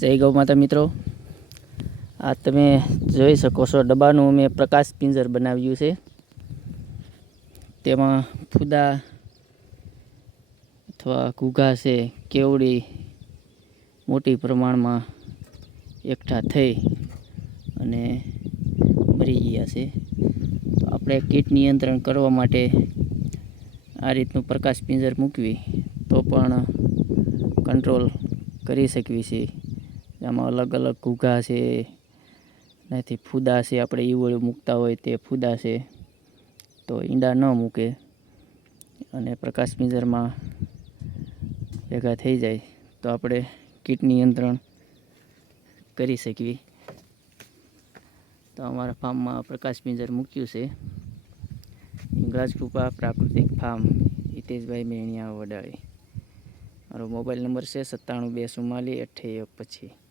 જય ગૌ માતા મિત્રો, આ તમે જોઈ શકો છો ડબ્બાનું મેં પ્રકાશ પિંજર બનાવ્યું છે. તેમાં ફૂદા અથવા ઘૂઘા છે, કેવડી મોટી પ્રમાણમાં એકઠા થઈ અને મરી ગયા છે. તો આપણે કીટ નિયંત્રણ કરવા માટે આ રીતનું પ્રકાશ પિંજર મૂકવી તો પણ કંટ્રોલ કરી શકીએ છીએ. આમાં અલગ અલગ ઘૂઘા છે, નથી ફૂદા છે, આપણે ઈવળ મૂકતા હોય તે ફૂદા છે, તો ઈંડા ન મૂકે અને પ્રકાશ પિંજરમાં ભેગા થઈ જાય તો આપણે કીટ નિયંત્રણ કરી શકીએ. તો અમારા ફાર્મમાં પ્રકાશ પિંજર મૂક્યું છે. હિંગળાજ કૃપા પ્રાકૃતિક ફાર્મ, હિતેશભાઈ મેણિયા વડાળી. મારો મોબાઈલ નંબર છે 97 244 28 25.